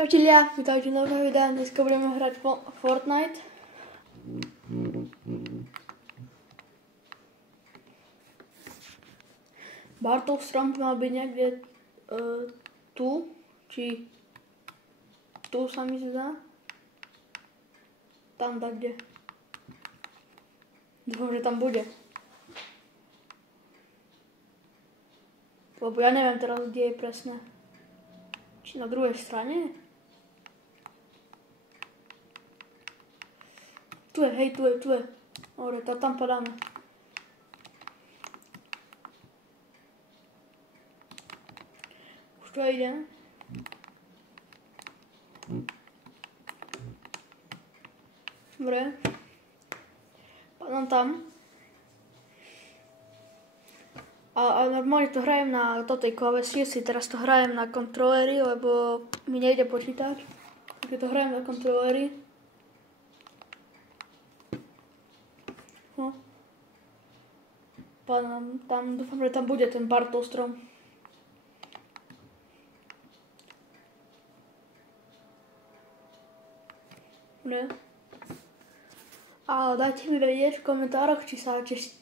Čaučilia, vítajte u nového videa, dneska budeme hrať Fortnite. Bartov strom mal byť niekde tu, či tu sa mi zdá. Tam kde. Dúfam, že tam bude. Lebo ja neviem teraz, kde je presne. Či na druhej strane? Tu je, hej, tu je. Dobre, tam padáme. Už tu idem. Dobre. Padám tam. A normálne to hrajem na tej klávesnici, teraz to hrajem na kontroléri, lebo mi nejde počítač. Takže to hrajem na kontroléri. No. Padám tam, dúfam, že tam bude ten Bartov strom. Nie. A dajte mi vedieť v komentároch, či sa Česi.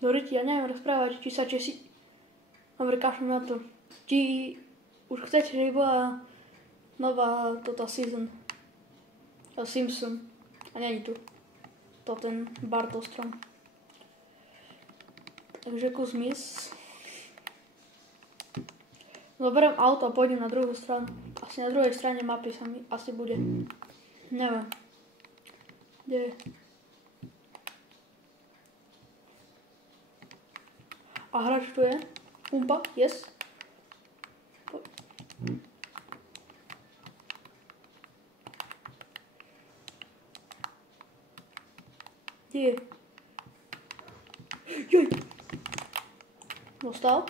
Dobre, ja neviem rozprávať, či sa Česi. Dobre, kašľam na to. Či už chcete, že bola nová season. Simpson. A nie je tu. To ten Bartov strom. Takže kus mis. Zoberiem auto a pôjdem na druhú stranu. Asi na druhej strane mapy sa mi asi bude. Neviem. Kde je? A hráč tu je? Pumpa? Yes. Kde je? Joj! Dostal?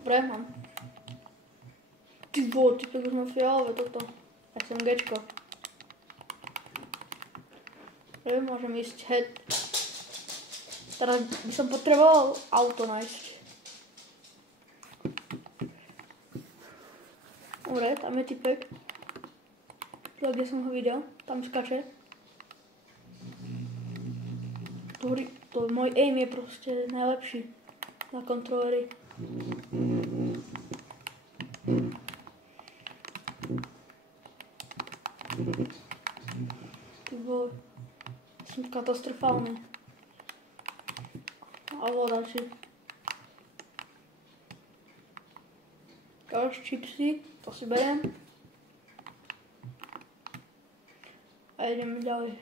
Dobre, mám. Ty už mám fialové toto. SMGčko. Dobre, môžem ísť head. Teraz by som potreboval auto nájsť. Dobre, tam je typek. Kde som ho videl, tam skače. Môj aim je proste najlepší na kontrolery. Ty vole, som katastrofálny. A voda, či... Čipsy, to si beriem. A ideme ďalej.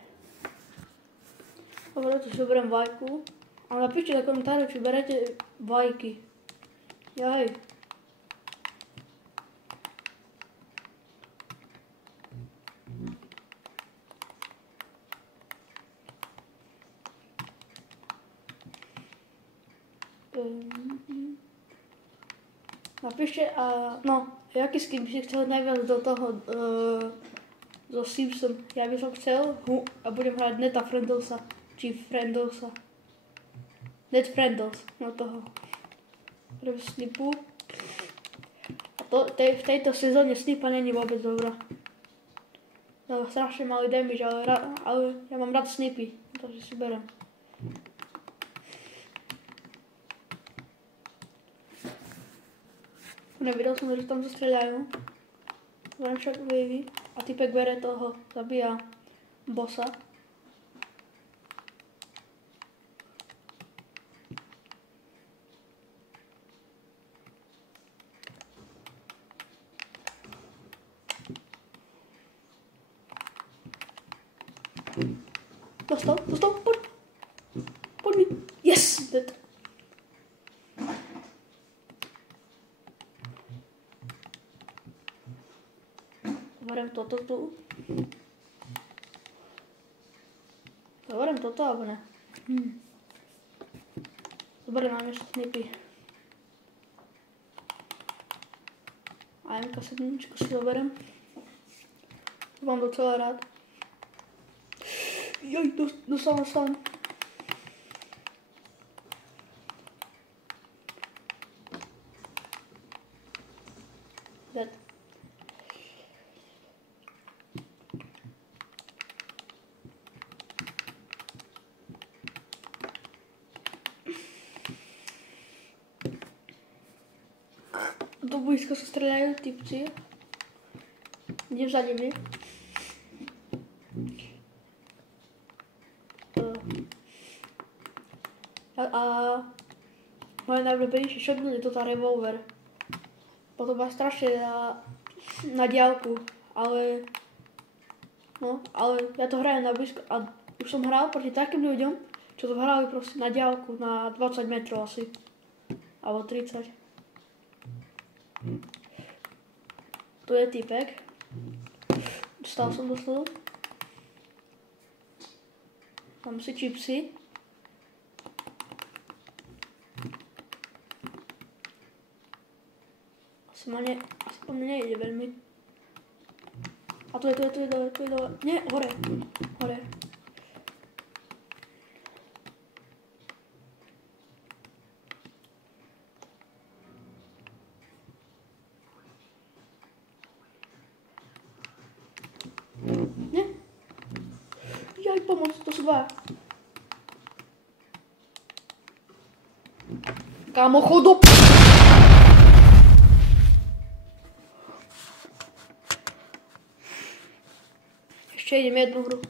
Dobre, to si beriem vajku. A napíšte na komentáru, či berete vajky. Jaj. Napíšte, jaký skin by si chcel najviac do toho zo Simpson. Ja by som chcel a budem hrať Neta Friendlesa. Či Friendlesa. Net Friendles, no toho. Prv snipu. A v tejto sezóne snipa není vôbec dobrá. Dáva strašne malý damage, ale ja mám rád snipy, takže si berem. Nevidel som, že tam zastreľajú. Len však wavy. A typek bere toho, zabíja bossa. Dostal, poď mi. Yes! Dead. Zoberiem toto tu. Zoberiem toto, alebo ne? Zoberiem, mám ešte snipy. A kasetničku si zoberiem. To mám docela rád. Joj, dostávam. Dead. Do blízka sa strieľajú typci. Idem za nimi. A moje najobľúbenejšie shotgun je to tá revolver. Potom má strašne na diaľku, ale ja to hrajem na blízko a už som hral proti takým ľuďom, čo to hrali proste na diaľku, na 20 metrov asi, alebo 30. Tu je typek, dostal som do sledu. Tam si čipsy. Asi po mne nejde veľmi. A tu je dole. Nie, hore. Nie. Jaj, pomoc, to sú dva. Kámo, chodo! Ešte idem jednu hru.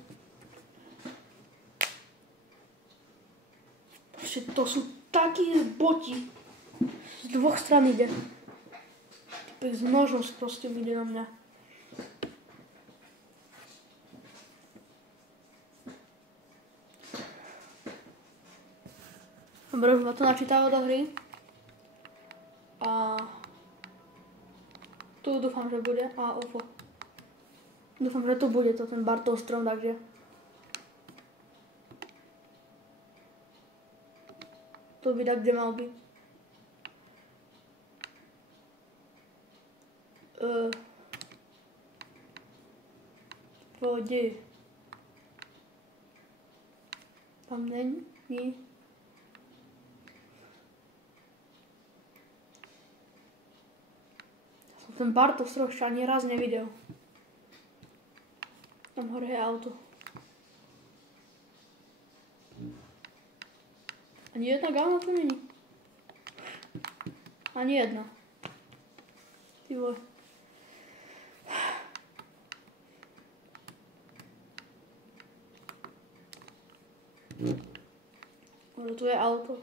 To sú takí boti. Z dvoch strán ide. Typek s nožom proste ide na mňa. Dobre, už ma to načítalo do hry. A tu dúfam, že bude. A UFO. Dúfam, že tu bude to ten Bartov strom, takže. Tu by tak, kde mal byť. Pohode. Tam není. Ten Bartov strom ešte ani raz nevidel. Tam hore je auto. Ani jedna gáma tu není. Ani jedna. Ty vole. Hore tu je auto.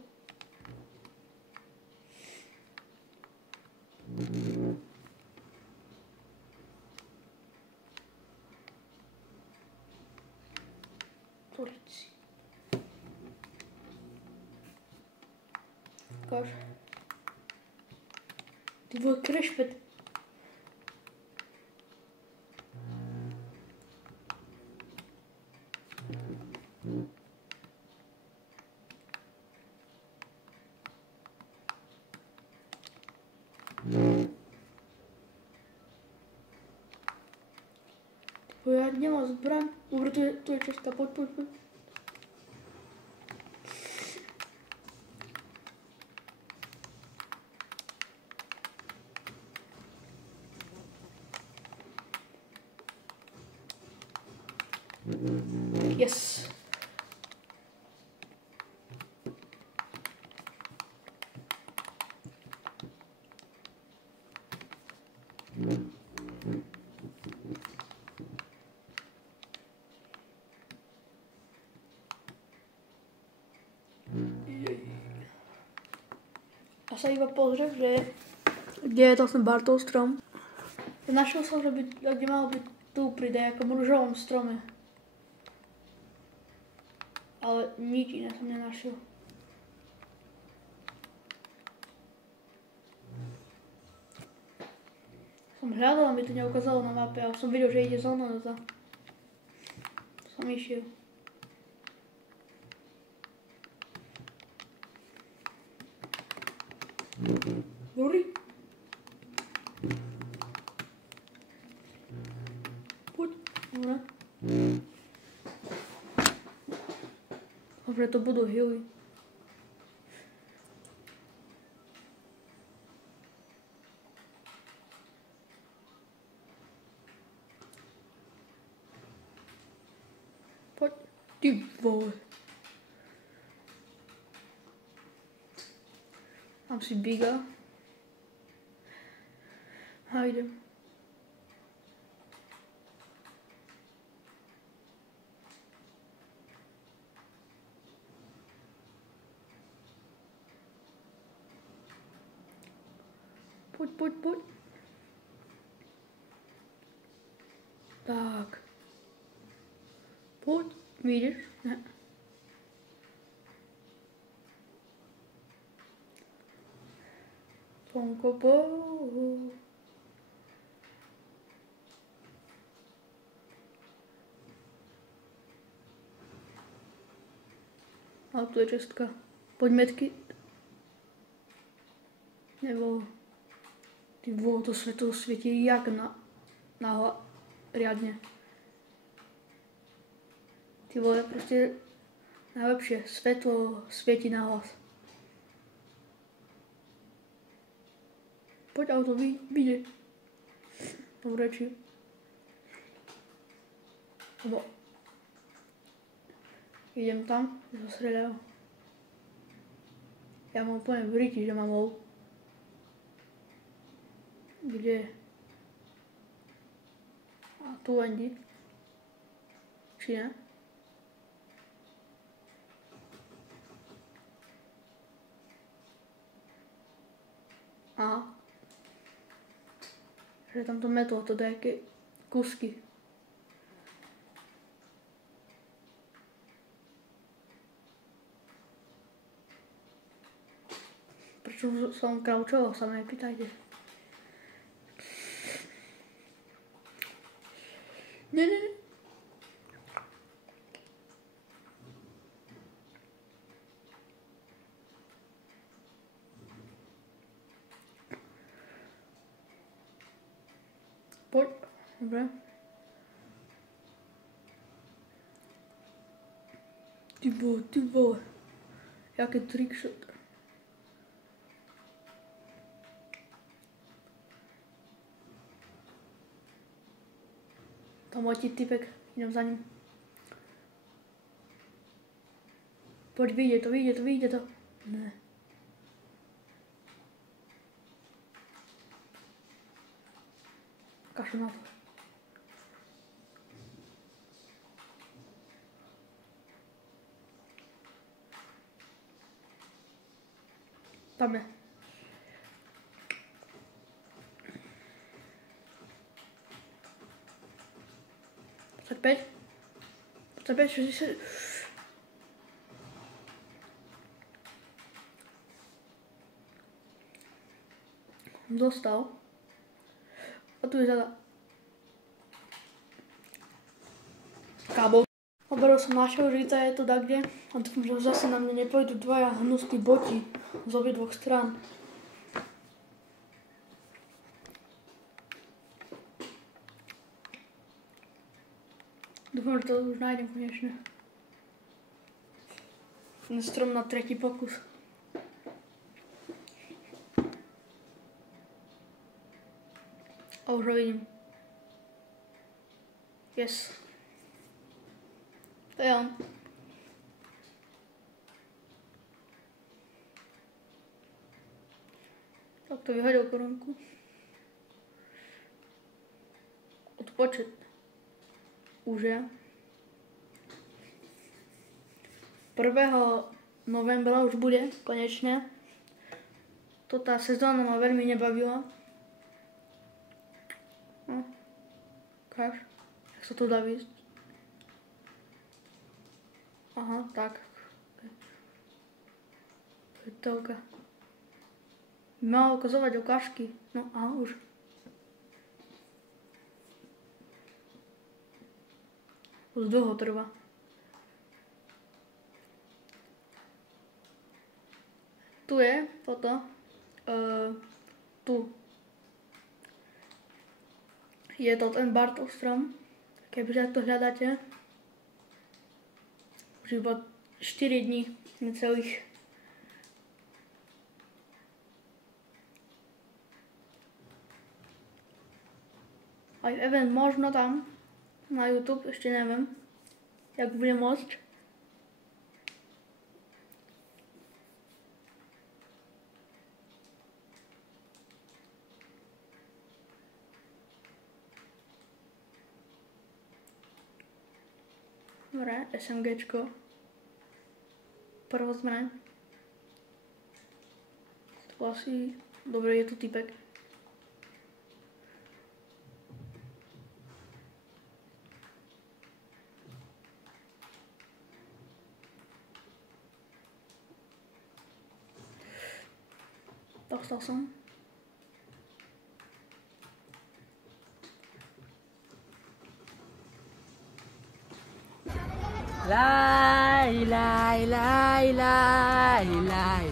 Turci. Ukáž. Ty vole, krešpet. Ja nemám zbraň. Dobre, tu je Česká, poď. Yes. Ja sa iba pozriem, že kde je to ten Bartov strom. Našiel som, že kde mal byť tu pri nejakom ružovom strome. Ale nič iné som nenašiel. Som hľadal a mi to neukázalo na mape, ale som videl, že ide zóna na to. Som išiel. Dobrý. Dobre. Dobre, to budú hily. Poď. Ty vole. Mám si biga. A idem. Poď. Tak. Poď. Vidíš? Ne. Slnko bohu. A tu je čestka. Poď metky. Nebo... Ty vole, to svetlo svietí jak na riadne. Ty vole, proste najlepšie. Svetlo svieti na hlas. Poď auto, vyjde. Dobre, či... Lebo... Idem tam, že sa streľajú. Ja mám úplne v riti, že mám low. Kde? A tu Andy. Či ne? Aha. Že tam to metlo, to nejaké kusky. Prečo som kraučoval, sa ma nepýtajte. Ne. Poď. Dobre. Ty vole. Jaké trickshot. Tam letí typek, idem za ním. Poď, vyjde to. Ne. Kašľu na to. Tam je. Poď 60. Dostal. A tu je zada. Kábel. Oberol som našeho žica, je to takde. A dúfam, že zase na mňa nepôjdu dvaja hnusní boti z obidvoch strán. Dúfam, že to už nájdem konečne. Ten strom na tretí pokus. A už ho vidím. Yes. To je on. Tak to vyhodil korunku. Odpočet. Už je. 1. novembra už bude, konečne. To tá sezóna ma veľmi nebavila. No. Ukáž, jak sa to dá výsť. Aha, tak. To je telka. Malo ukazovať ukážky. No, aha, už. Už dlho trvá. Tu je toto. Tu je to ten Bartov strom. kebyže to hľadáte. Už iba 4 dní necelých. Aj event možno tam na YouTube, ešte neviem, jak bude môcť. Dobre, SMGčko. Prvá zbraň. To asi... Dobre, je tu typek. Dostal som. Lai, lai, lai, lai, lai.